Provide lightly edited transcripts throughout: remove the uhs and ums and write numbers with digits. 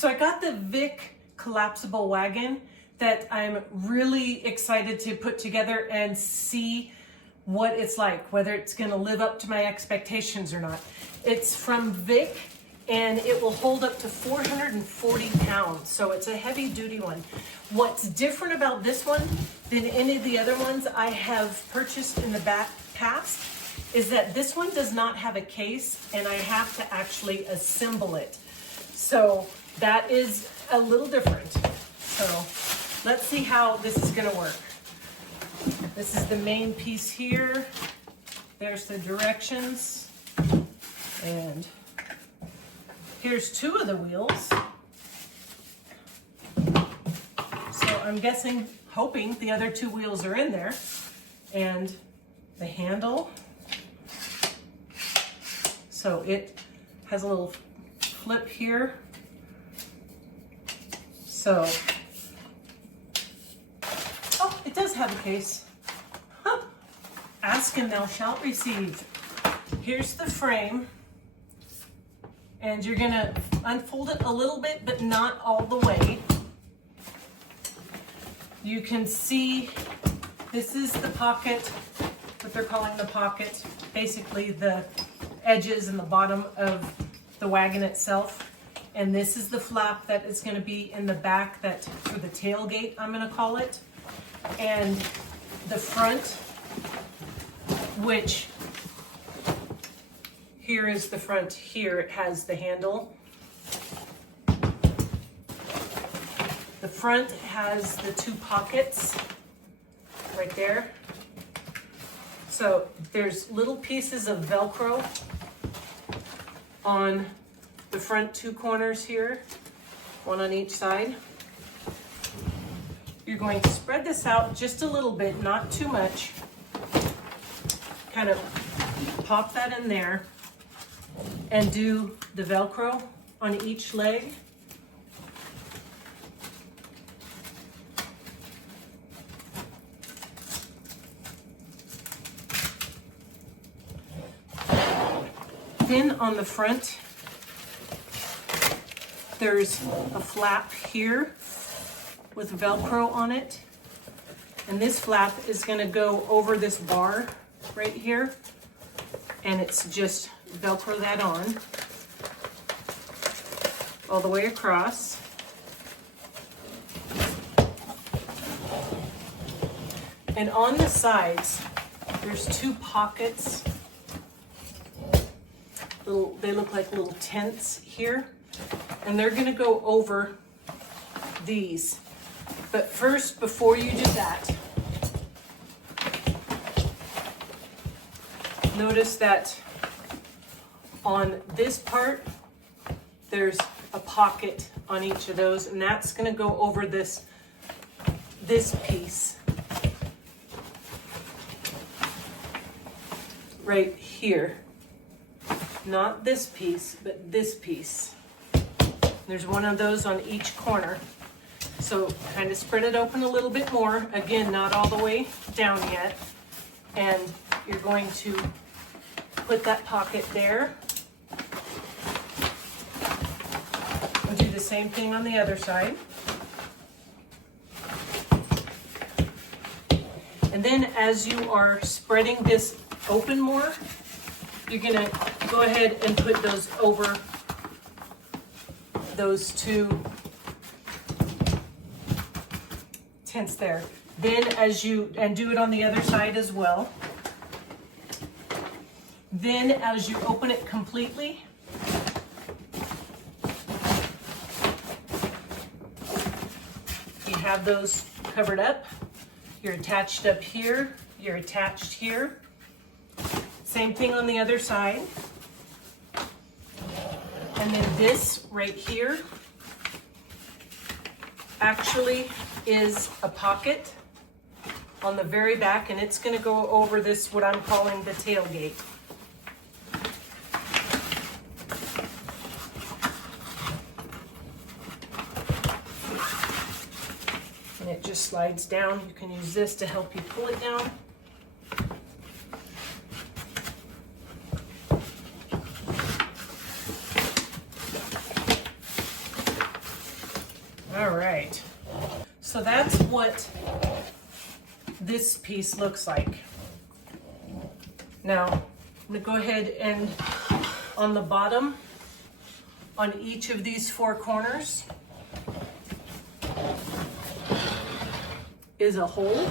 So I got the VIC Collapsible Wagon that I'm really excited to put together and see what it's like, whether it's gonna live up to my expectations or not. It's from VIC and it will hold up to 440 pounds. So it's a heavy duty one. What's different about this one than any of the other ones I have purchased in the past is that this one does not have a case and I have to actually assemble it. So that is a little different. So let's see how this is gonna work. This is the main piece here. There's the directions. And here's two of the wheels. So I'm guessing, hoping the other two wheels are in there. And the handle. So it has a little flip here. So, oh, it does have a case. Huh. Ask and thou shalt receive. Here's the frame. And you're gonna unfold it a little bit, but not all the way. You can see this is the pocket, what they're calling the pocket, basically the edges and the bottom of the wagon itself. And this is the flap that is going to be in the back, that for the tailgate, I'm going to call it. And the front, which here is the front, here it has the handle. The front has the two pockets right there. So there's little pieces of Velcro on the front two corners here, one on each side. You're going to spread this out just a little bit, not too much. Kind of pop that in there and do the Velcro on each leg. Then on the front, there's a flap here with Velcro on it. And this flap is gonna go over this bar right here. And it's just Velcro that on all the way across. And on the sides, there's two pockets. They look like little tents here. And they're gonna go over these. But first, before you do that, notice that on this part, there's a pocket on each of those, and that's gonna go over this piece right here. Not this piece, but this piece. There's one of those on each corner. So kind of spread it open a little bit more. Again, not all the way down yet. And you're going to put that pocket there. And do the same thing on the other side. And then as you are spreading this open more, you're gonna go ahead and put those over those two tents there. Then and do it on the other side as well. Then as you open it completely, you have those covered up. You're attached up here, you're attached here. Same thing on the other side. And then this right here actually is a pocket on the very back, and it's going to go over this, what I'm calling the tailgate. And it just slides down. You can use this to help you pull it down. All right, so that's what this piece looks like. Now, I'm gonna go ahead and on the bottom, on each of these four corners, is a hole.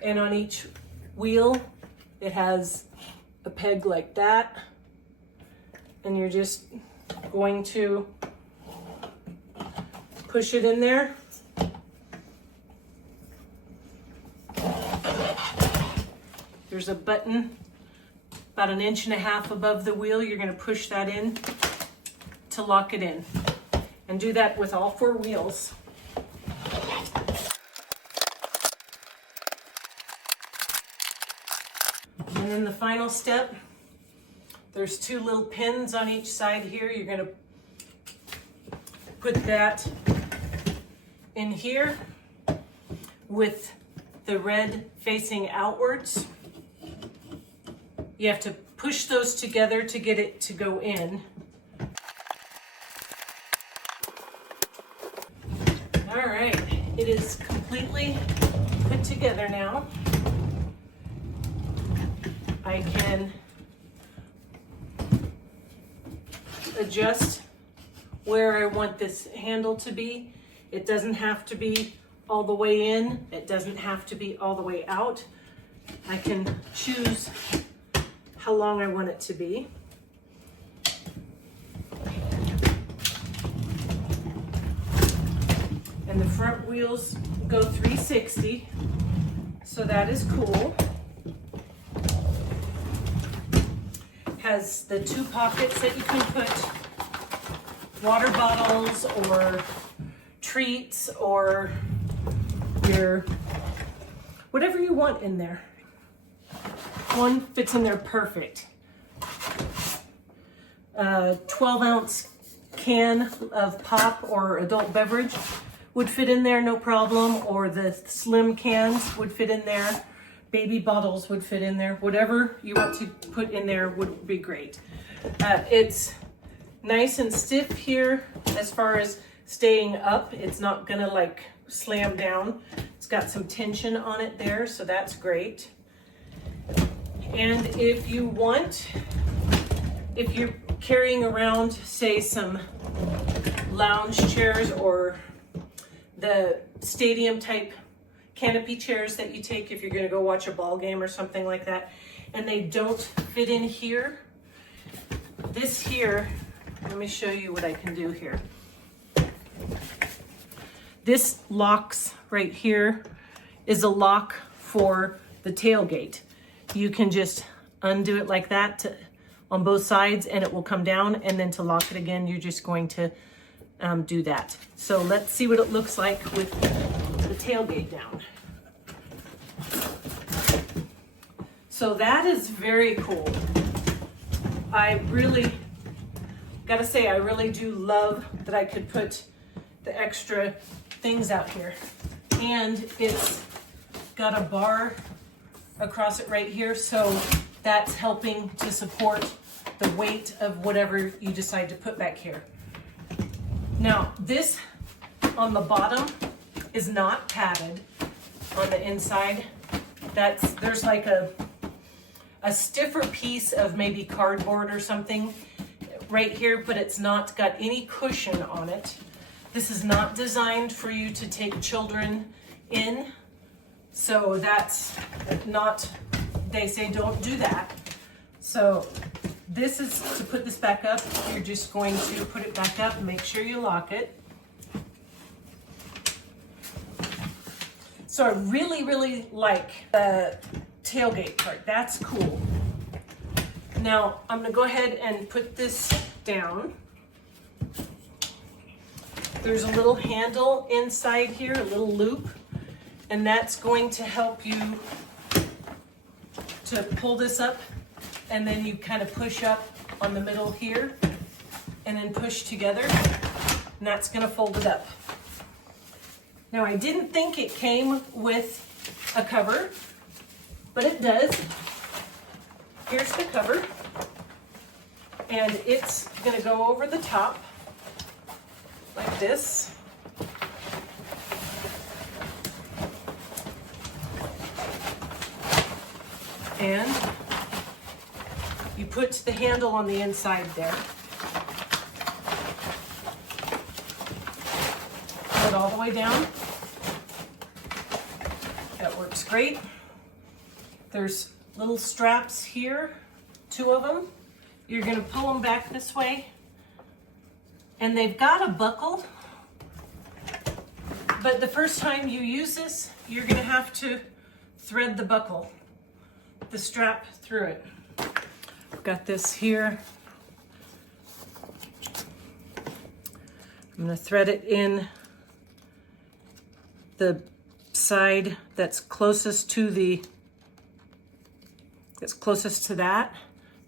And on each wheel, it has a peg like that. And you're just going to push it in there. There's a button about 1.5 inches above the wheel. You're going to push that in to lock it in. And do that with all four wheels. And then the final step, there's 2 little pins on each side here. You're going to put that in here with the red facing outwards. You have to push those together to get it to go in. All right, it is completely put together now. I can adjust where I want this handle to be. It doesn't have to be all the way in. It doesn't have to be all the way out. I can choose how long I want it to be. And the front wheels go 360, so that is cool. Has the 2 pockets that you can put water bottles or treats or your whatever you want in there. One fits in there perfect. 12-ounce can of pop or adult beverage would fit in there, no problem, or the slim cans would fit in there. Baby bottles would fit in there. Whatever you want to put in there would be great. It's nice and stiff here as far as staying up. It's not gonna like slam down. It's got some tension on it there, so that's great. And if you want, if you're carrying around, say, some lounge chairs or the stadium type canopy chairs that you take if you're going to go watch a ball game or something like that, and they don't fit in here, this here, let me show you what I can do here. This locks right here is a lock for the tailgate. You can just undo it like that on both sides and it will come down, and then to lock it again, you're just going to do that. So let's see what it looks like with the tailgate down. So that is very cool. I really gotta say, I really do love that I could put the extra things out here. And it's got a bar across it right here, so that's helping to support the weight of whatever you decide to put back here. Now, this on the bottom is not padded on the inside. There's like a stiffer piece of maybe cardboard or something right here, but it's not got any cushion on it. This is not designed for you to take children in, so that's not, they say don't do that. So this is to put this back up. You're just going to put it back up and make sure you lock it. So I really, really like the tailgate part. That's cool. Now I'm gonna go ahead and put this down. There's a little handle inside here, a little loop, and that's going to help you to pull this up, and then you kind of push up on the middle here and then push together, and that's gonna fold it up. Now I didn't think it came with a cover, but it does. Here's the cover, and it's gonna go over the top. like this. And you put the handle on the inside there. Pull it all the way down. That works great. There's little straps here, 2 of them. You're gonna pull them back this way. And they've got a buckle, but the first time you use this, you're gonna have to thread the buckle, the strap through it. I've got this here. I'm gonna thread it in the side that's closest to that.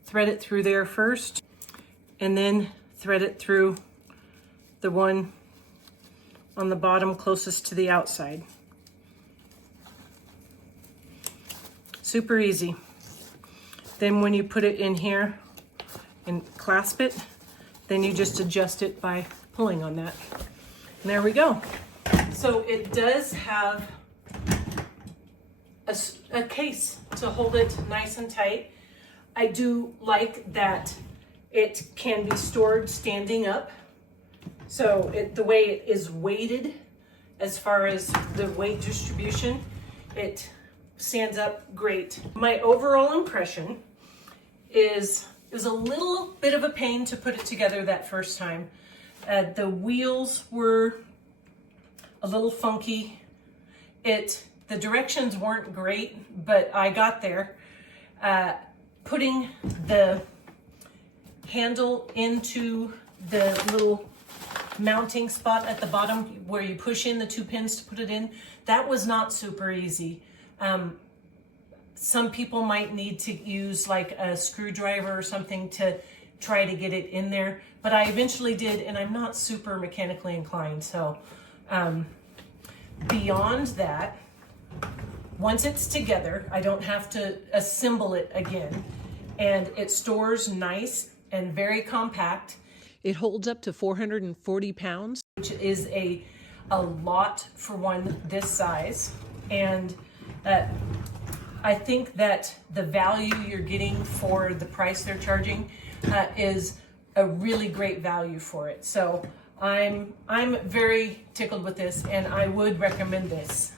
Thread it through there first, and then thread it through the one on the bottom closest to the outside. Super easy. Then when you put it in here and clasp it, then you just adjust it by pulling on that. And there we go. So it does have a case to hold it nice and tight. I do like that it can be stored standing up. So the way it is weighted, as far as the weight distribution, it stands up great. My overall impression is a little bit of a pain to put it together that first time. The wheels were a little funky. The directions weren't great, but I got there. Putting the handle into the little mounting spot at the bottom where you push in the 2 pins to put it in, that was not super easy. Some people might need to use like a screwdriver or something to try to get it in there, but I eventually did, and I'm not super mechanically inclined. So beyond that, once it's together, I don't have to assemble it again, and it stores nice and very compact. It holds up to 440 pounds, which is a lot for one this size. And I think that the value you're getting for the price they're charging is a really great value for it. So I'm very tickled with this, and I would recommend this.